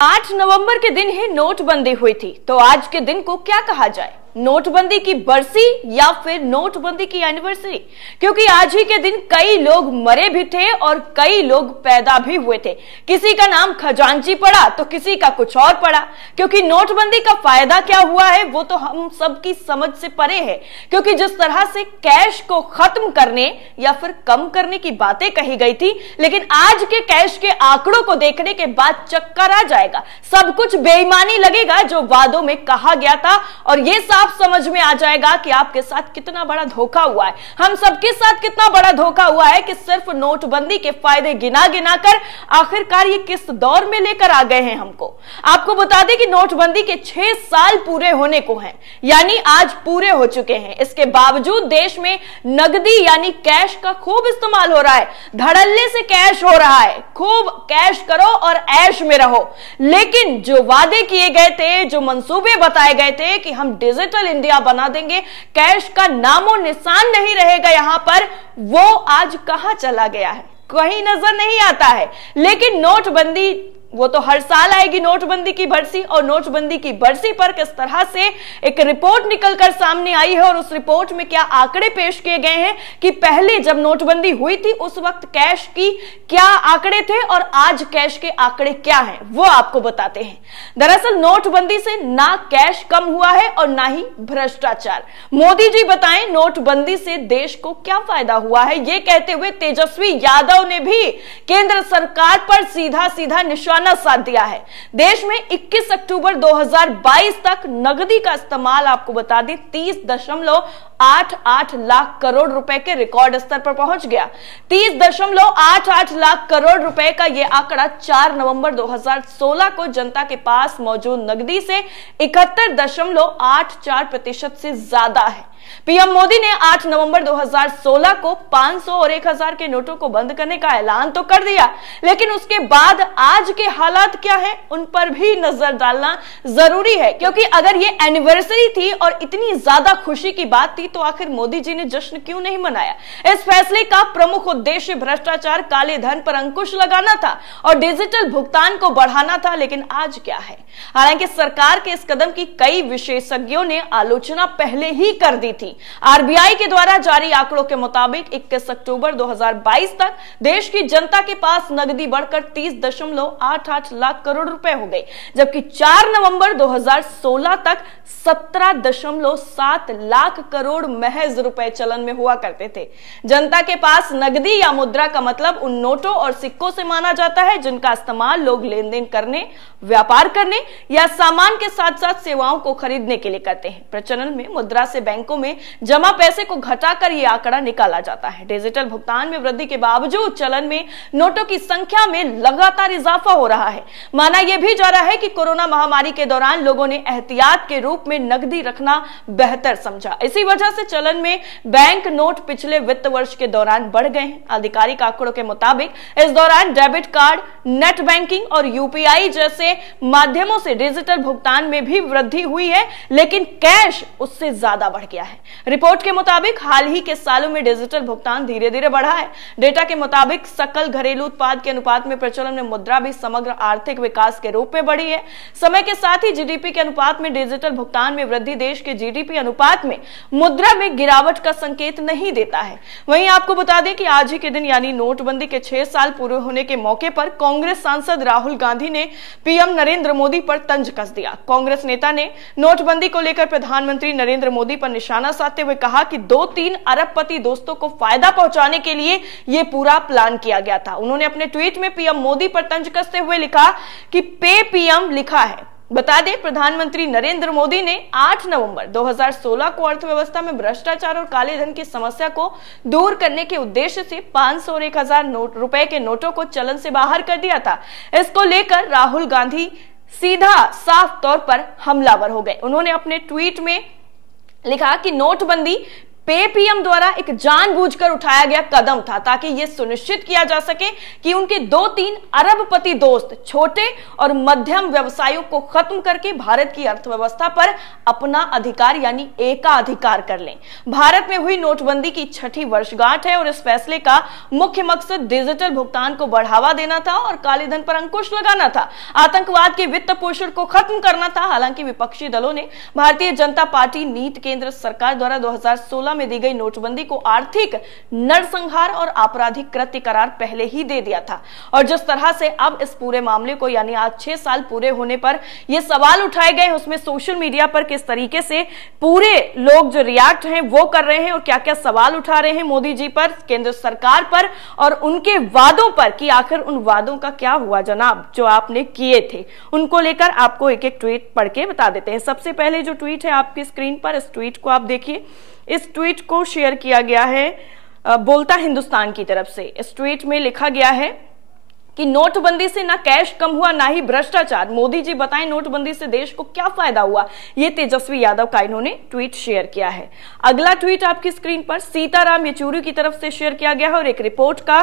8 नवंबर के दिन ही नोटबंदी हुई थी, तो आज के दिन को क्या कहा जाए? नोटबंदी की बरसी या फिर नोटबंदी की एनिवर्सरी? क्योंकि आज ही के दिन कई लोग मरे भी थे और कई लोग पैदा भी हुए थे। किसी का नाम खजांची पड़ा तो किसी का कुछ और पड़ा। क्योंकि नोटबंदी का फायदा क्या हुआ है वो तो हम सबकी समझ से परे है। क्योंकि जिस तरह से कैश को खत्म करने या फिर कम करने की बातें कही गई थी, लेकिन आज के कैश के आंकड़ों को देखने के बाद चक्कर आ जाएगा। सब कुछ बेईमानी लगेगा जो वादों में कहा गया था, और ये साफ समझ में आ जाएगा कि आपके साथ कितना बड़ा धोखा हुआ है। हम सबके साथ कितना बड़ा धोखा हुआ है कि सिर्फ नोटबंदी के फायदे गिना गिना कर आखिरकार ये किस दौर में लेकर आ गए हैं हमको। आपको बता दें कि नोटबंदी के 6 साल पूरे होने को हैं, यानी आज पूरे हो चुके हैं। इसके बावजूद देश में नगदी यानी कैश का खूब इस्तेमाल हो रहा है। धड़ल्ले से कैश हो रहा है। खूब कैश करो और ऐश में रहो। लेकिन जो वादे किए गए थे, जो मंसूबे बताए गए थे कि हम डिजिटल इंडिया बना देंगे, कैश का नामो निशान नहीं रहेगा यहां पर, वो आज कहां चला गया है? कहीं नजर नहीं आता है। लेकिन नोटबंदी वो तो हर साल आएगी, नोटबंदी की बरसी। और नोटबंदी की बरसी पर किस तरह से एक रिपोर्ट निकलकर सामने आई है और उस रिपोर्ट में क्या आंकड़े पेश किए गए हैं कि पहले जब नोटबंदी हुई थी उस वक्त कैश की क्या आंकड़े थे और आज कैश के आंकड़े क्या हैं, वो आपको बताते हैं। दरअसल नोटबंदी से ना कैश कम हुआ है और ना ही भ्रष्टाचार। मोदी जी बताएं नोटबंदी से देश को क्या फायदा हुआ है। ये कहते हुए तेजस्वी यादव ने भी केंद्र सरकार पर सीधा सीधा निशाना साध दिया है। देश में 21 अक्टूबर 2022 तक नगदी का इस्तेमाल आपको बता दें 30.88 लाख करोड़ रुपए के रिकॉर्ड स्तर पर पहुंच गया। 30.88 लाख करोड़ रुपए का यह आंकड़ा 4 नवंबर 2016 को जनता के पास मौजूद नगदी से 71.84% से ज्यादा है। पीएम मोदी ने 8 नवंबर 2016 को 500 और 1000 के नोटों को बंद करने का ऐलान तो कर दिया, लेकिन उसके बाद आज के हालात क्या है उन पर भी नजर डालना जरूरी है। क्योंकि अगर ये एनिवर्सरी थी और इतनी ज्यादा खुशी की बात थी तो आखिर मोदी जी ने जश्न क्यों नहीं मनाया? इस फैसले का प्रमुख उद्देश्य भ्रष्टाचार, काले धन पर अंकुश लगाना था और डिजिटल भुगतान को बढ़ाना था। लेकिन आज क्या है? हालांकि सरकार के इस कदम की कई विशेषज्ञों ने आलोचना पहले ही कर दी थी। आरबीआई के द्वारा जारी आंकड़ों के मुताबिक 21 अक्टूबर 2022 तक देश की जनता के पास नगदी बढ़कर 30.88 लाख करोड़ रुपए हो गई, जबकि 4 नवंबर 2016 तक 17.7 लाख करोड़ महज रुपए चलन में हुआ करते थे। जनता के पास नगदी या मुद्रा का मतलब उन नोटों और सिक्कों से माना जाता है जिनका इस्तेमाल लोग लेन देन करने, व्यापार करने या सामान के साथ साथ सेवाओं को खरीदने के लिए करते हैं। प्रचलन में मुद्रा से बैंकों में जमा पैसे को घटाकर यह आंकड़ा निकाला जाता है। डिजिटल भुगतान में वृद्धि के बावजूद चलन में नोटों की संख्या में लगातार इजाफा हो रहा है। माना यह भी जा रहा है कि कोरोना महामारी के दौरान लोगों ने एहतियात के रूप में नकदी रखना बेहतर समझा। इसी वजह से चलन में बैंक नोट पिछले वित्त वर्ष के दौरान बढ़ गए हैं। आधिकारिक आंकड़ों के मुताबिक इस दौरान डेबिट कार्ड, नेट बैंकिंग और यूपीआई जैसे माध्यमों से डिजिटल भुगतान में भी वृद्धि हुई है, लेकिन कैश उससे ज्यादा बढ़ गया है। रिपोर्ट के मुताबिक हाल ही के सालों में डिजिटल भुगतान धीरे धीरे बढ़ा है। डेटा के मुताबिक सकल घरेलू उत्पाद के अनुपात में प्रचलन में मुद्रा भी समग्र आर्थिक विकास के रूप में बढ़ी है। समय के साथ ही जीडीपी के अनुपात में डिजिटल भुगतान में वृद्धि देश के जीडीपी अनुपात में मुद्रा में गिरावट का संकेत नहीं देता है। वहीं आपको बता दें कि आज ही के दिन यानी नोटबंदी के 6 साल पूरे होने के मौके पर कांग्रेस सांसद राहुल गांधी ने पीएम नरेंद्र मोदी पर तंज कस दिया। कांग्रेस नेता ने नोटबंदी को लेकर प्रधानमंत्री नरेंद्र मोदी पर निशाना साधते हुए कहा कि 2-3 अरबपति दोस्तों को फायदा पहुंचाने के लिए यह पूरा प्लान किया गया था। उन्होंने अपने ट्वीट में पीएम मोदी पर तंज कसते हुए लिखा कि पे पीएम लिखा है। बता दें प्रधानमंत्री नरेंद्र मोदी ने 8 नवंबर 2016 को अर्थव्यवस्था में भ्रष्टाचार और काले धन की समस्या को दूर करने के उद्देश्य से 500 और 1000 रुपए के नोटों को चलन से बाहर कर दिया था। इसको लेकर राहुल गांधी सीधा साफ तौर पर हमलावर हो गए। उन्होंने अपने ट्वीट में लिखा कि नोटबंदी पेपीएम द्वारा एक जानबूझकर उठाया गया कदम था ताकि यह सुनिश्चित किया जा सके कि उनके 2-3 अरबपति दोस्त छोटे और मध्यम व्यवसायों को खत्म करके भारत की अर्थव्यवस्था पर अपना अधिकार यानी एकाधिकार कर लें। भारत में हुई नोटबंदी की 6ठी वर्षगांठ है और इस फैसले का मुख्य मकसद डिजिटल भुगतान को बढ़ावा देना था और काले धन पर अंकुश लगाना था, आतंकवाद के वित्त पोषण को खत्म करना था। हालांकि विपक्षी दलों ने भारतीय जनता पार्टी नीत केंद्र सरकार द्वारा 2016 में दी गई नोटबंदी को आर्थिक नरसंहार और आपराधिक कृत्य करार पहले ही दे दिया था। और जिस तरह से अब इस पूरे मामले को यानी आज 6 साल पूरे होने पर यह सवाल उठाए गए, उसमें सोशल मीडिया पर किस तरीके से पूरे लोग जो रिएक्ट हैं वो कर रहे हैं और क्या क्या सवाल उठा रहे हैं मोदी जी पर, केंद्र सरकार पर और उनके वादों पर कि आखिर उन वादों का क्या हुआ जनाब जो आपने किए थे, उनको लेकर आपको एक एक ट्वीट पढ़ के बता देते हैं। सबसे पहले जो ट्वीट है आपकी स्क्रीन पर, इस ट्वीट को आप देखिए। इस ट्वीट को शेयर किया गया है बोलता हिंदुस्तान की तरफ से। इस ट्वीट में लिखा गया है कि नोटबंदी से ना कैश कम हुआ ना ही भ्रष्टाचार, मोदी जी बताएं नोटबंदी से देश को क्या फायदा हुआ। ये तेजस्वी यादव का इन्होंने ट्वीट शेयर किया है। अगला ट्वीट आपकी स्क्रीन पर सीताराम येचुरी की तरफ से शेयर किया गया है और एक रिपोर्ट का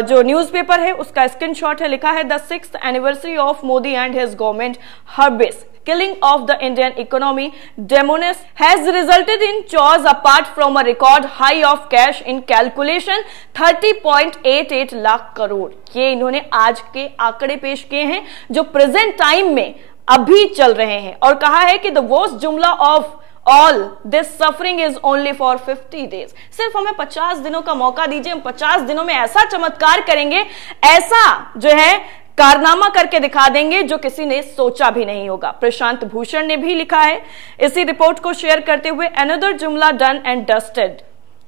जो न्यूज़पेपर है उसका स्क्रीनशॉट है। लिखा है the 6th anniversary of Modi and his government हर्बिस killing of the Indian economy demoness has resulted in chores apart from a record high of cash in calculation 30.88 lakh crore. ये इन्होंने आज के आंकड़े पेश किए हैं जो प्रेजेंट टाइम में अभी चल रहे हैं और कहा है कि द वर्स्ट जुमला of all this suffering is only for 50 days. सिर्फ हमें 50 दिनों का मौका दीजिए, हम 50 दिनों में ऐसा चमत्कार करेंगे, ऐसा जो है कारनामा करके दिखा देंगे जो किसी ने सोचा भी नहीं होगा। प्रशांत भूषण ने भी लिखा है इसी रिपोर्ट को शेयर करते हुए, अनदर जुमला done and dusted.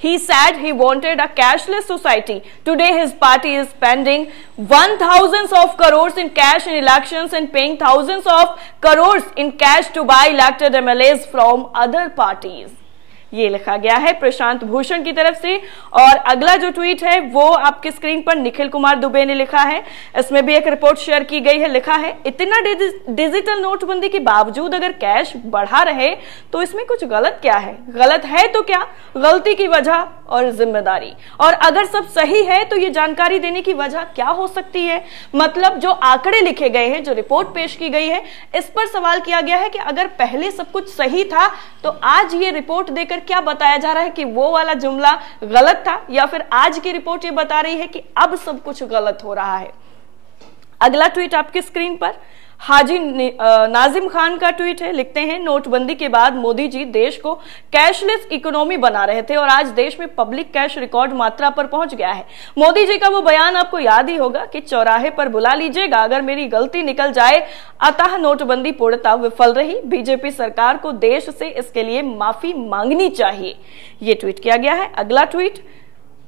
He said he wanted a cashless society. Today his party is spending 1,000s of crores in cash in elections and paying thousands of crores in cash to buy elected MLAs from other parties. ये लिखा गया है प्रशांत भूषण की तरफ से। और अगला जो ट्वीट है वो आपकी स्क्रीन पर निखिल कुमार दुबे ने लिखा है। इसमें भी एक रिपोर्ट शेयर की गई है। लिखा है इतना डिजिटल नोटबंदी के बावजूद अगर कैश बढ़ा रहे तो इसमें कुछ गलत क्या है? गलत है तो क्या? गलती की वजह और जिम्मेदारी, और अगर सब सही है तो ये जानकारी देने की वजह क्या हो सकती है? मतलब जो आंकड़े लिखे गए हैं, जो रिपोर्ट पेश की गई है, इस पर सवाल किया गया है कि अगर पहले सब कुछ सही था तो आज ये रिपोर्ट देकर क्या बताया जा रहा है कि वो वाला जुमला गलत था, या फिर आज की रिपोर्ट ये बता रही है कि अब सब कुछ गलत हो रहा है। अगला ट्वीट आपकी स्क्रीन पर हाजी नाजिम खान का ट्वीट है। लिखते हैं नोटबंदी के बाद मोदी जी देश को कैशलेस इकोनॉमी बना रहे थे और आज देश में पब्लिक कैश रिकॉर्ड मात्रा पर पहुंच गया है। मोदी जी का वो बयान आपको याद ही होगा कि चौराहे पर बुला लीजिएगा अगर मेरी गलती निकल जाए। अतः नोटबंदी पूर्णतः विफल रही। बीजेपी सरकार को देश से इसके लिए माफी मांगनी चाहिए। ये ट्वीट किया गया है। अगला ट्वीट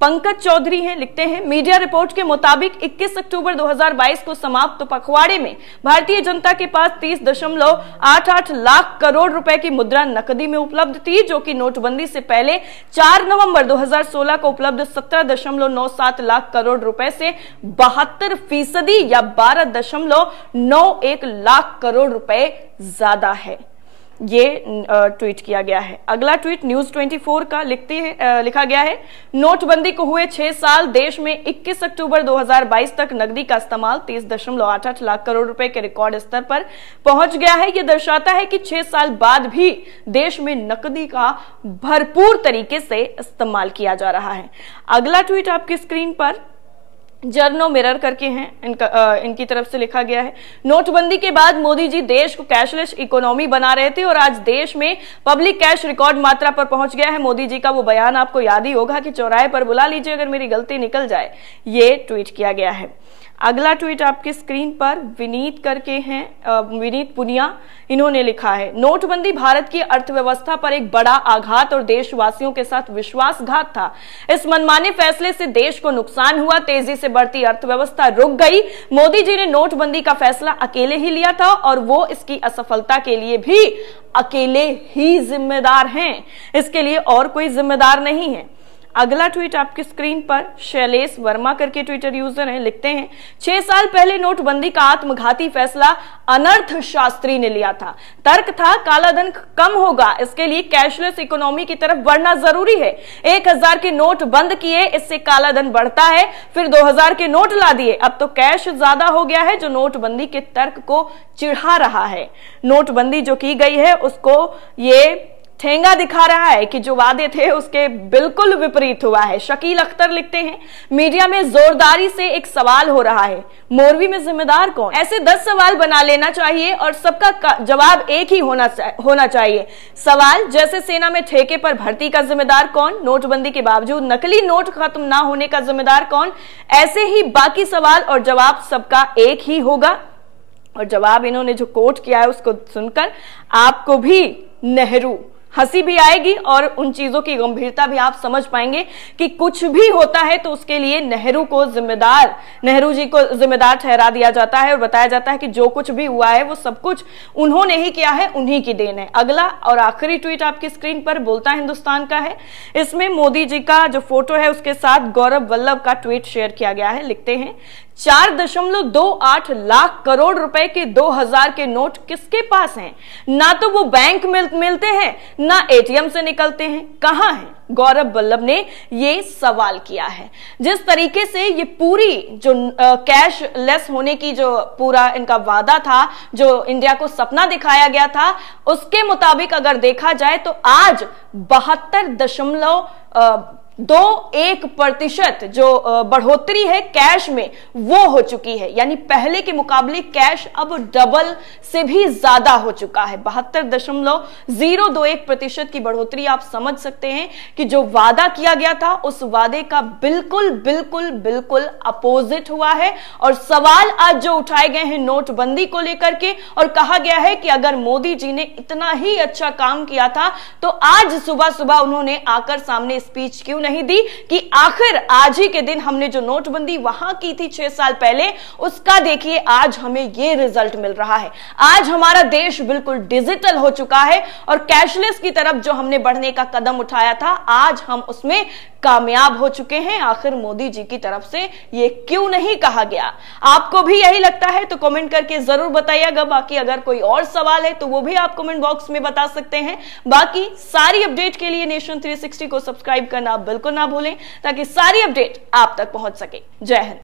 पंकज चौधरी हैं। लिखते हैं मीडिया रिपोर्ट के मुताबिक 21 अक्टूबर 2022 को समाप्त पखवाड़े में भारतीय जनता के पास 30.88 लाख करोड़ रुपए की मुद्रा नकदी में उपलब्ध थी, जो कि नोटबंदी से पहले 4 नवंबर 2016 को उपलब्ध 17.97 लाख करोड़ रुपए से 72% या 12.91 लाख करोड़ रुपए ज्यादा है। ये ट्वीट किया गया है। अगला ट्वीट न्यूज 24 का लिखा गया है नोटबंदी को हुए 6 साल, देश में 21 अक्टूबर 2022 तक नकदी का इस्तेमाल 30.88 लाख करोड़ रुपए के रिकॉर्ड स्तर पर पहुंच गया है। यह दर्शाता है कि 6 साल बाद भी देश में नकदी का भरपूर तरीके से इस्तेमाल किया जा रहा है। अगला ट्वीट आपकी स्क्रीन पर जर्नो मिरर करके हैं, इनकी तरफ से लिखा गया है नोटबंदी के बाद मोदी जी देश को कैशलेस इकोनॉमी बना रहे थे और आज देश में पब्लिक कैश रिकॉर्ड मात्रा पर पहुंच गया है। मोदी जी का वो बयान आपको याद ही होगा कि चौराहे पर बुला लीजिए अगर मेरी गलती निकल जाए। ये ट्वीट किया गया है। अगला ट्वीट आपकी स्क्रीन पर विनीत करके हैं, विनीत पुनिया, इन्होंने लिखा है नोटबंदी भारत की अर्थव्यवस्था पर एक बड़ा आघात और देशवासियों के साथ विश्वासघात था। इस मनमाने फैसले से देश को नुकसान हुआ, तेजी से बढ़ती अर्थव्यवस्था रुक गई। मोदी जी ने नोटबंदी का फैसला अकेले ही लिया था और वो इसकी असफलता के लिए भी अकेले ही जिम्मेदार हैं, इसके लिए और कोई जिम्मेदार नहीं है। अगला ट्वीट आपकी स्क्रीन पर शैलेश वर्मा करके ट्विटर यूजर हैं, लिखते हैं 6 साल पहले नोटबंदी का आत्मघाती फैसला अनर्थ शास्त्री ने लिया था। तर्क था काला धन कम होगा, इसके लिए कैशलेस इकोनॉमी की तरफ बढ़ना जरूरी है। 1000 के नोट बंद किए, इससे काला धन बढ़ता है। फिर 2000 के नोट ला दिए, अब तो कैश ज्यादा हो गया है, जो नोटबंदी के तर्क को चिढ़ा रहा है। नोटबंदी जो की गई है उसको ये ठेंगा दिखा रहा है कि जो वादे थे उसके बिल्कुल विपरीत हुआ है। शकील अख्तर लिखते हैं मीडिया में जोरदारी से एक सवाल हो रहा है, मोरवी में जिम्मेदार कौन? ऐसे 10 सवाल बना लेना चाहिए और सबका जवाब एक ही होना चाहिए। सवाल जैसे सेना में ठेके पर भर्ती का जिम्मेदार कौन? नोटबंदी के बावजूद नकली नोट खत्म ना होने का जिम्मेदार कौन? ऐसे ही बाकी सवाल और जवाब सबका एक ही होगा। और जवाब इन्होंने जो कोट किया है उसको सुनकर आपको भी नेहरू हंसी भी आएगी और उन चीजों की गंभीरता भी आप समझ पाएंगे कि कुछ भी होता है तो उसके लिए नेहरू जी को जिम्मेदार ठहरा दिया जाता है और बताया जाता है कि जो कुछ भी हुआ है वो सब कुछ उन्होंने ही किया है, उन्हीं की देन है। अगला और आखिरी ट्वीट आपकी स्क्रीन पर बोलता हिंदुस्तान का है। इसमें मोदी जी का जो फोटो है उसके साथ गौरव वल्लभ का ट्वीट शेयर किया गया है। लिखते हैं 4.28 लाख करोड़ रुपए के 2000 के नोट किसके पास हैं? ना तो वो बैंक मिलते हैं ना एटीएम से निकलते हैं, कहां हैं? गौरव वल्लभ ने ये सवाल किया है। जिस तरीके से ये पूरी जो कैशलेस होने की जो पूरा इनका वादा था, जो इंडिया को सपना दिखाया गया था, उसके मुताबिक अगर देखा जाए तो आज 72.21% जो बढ़ोतरी है कैश में वो हो चुकी है। यानी पहले के मुकाबले कैश अब डबल से भी ज्यादा हो चुका है। 72.021% की बढ़ोतरी। आप समझ सकते हैं कि जो वादा किया गया था उस वादे का बिल्कुल अपोजिट हुआ है। और सवाल आज जो उठाए गए हैं नोटबंदी को लेकर के, और कहा गया है कि अगर मोदी जी ने इतना ही अच्छा काम किया था तो आज सुबह उन्होंने आकर सामने स्पीच क्यों नहीं दी कि आखिर आज ही के दिन हमने जो नोटबंदी वहां की थी 6 साल पहले, उसका देखिए आज हमें ये रिजल्ट मिल रहा है। आज हमारा देश बिल्कुल डिजिटल हो चुका है और कैशलेस की तरफ जो हमने बढ़ने का कदम उठाया था आज हम उसमें कामयाब हो चुके हैं। आखिर मोदी जी की तरफ से ये क्यों नहीं कहा गया? आपको भी यही लगता है तो कमेंट करके जरूर बताइएगा। बाकी अगर कोई और सवाल है तो वो भी आप कमेंट बॉक्स में बता सकते हैं। बाकी सारी अपडेट के लिए नेशन 360 को सब्सक्राइब करना बिल्कुल ना भूलें ताकि सारी अपडेट आप तक पहुंच सके। जय हिंद।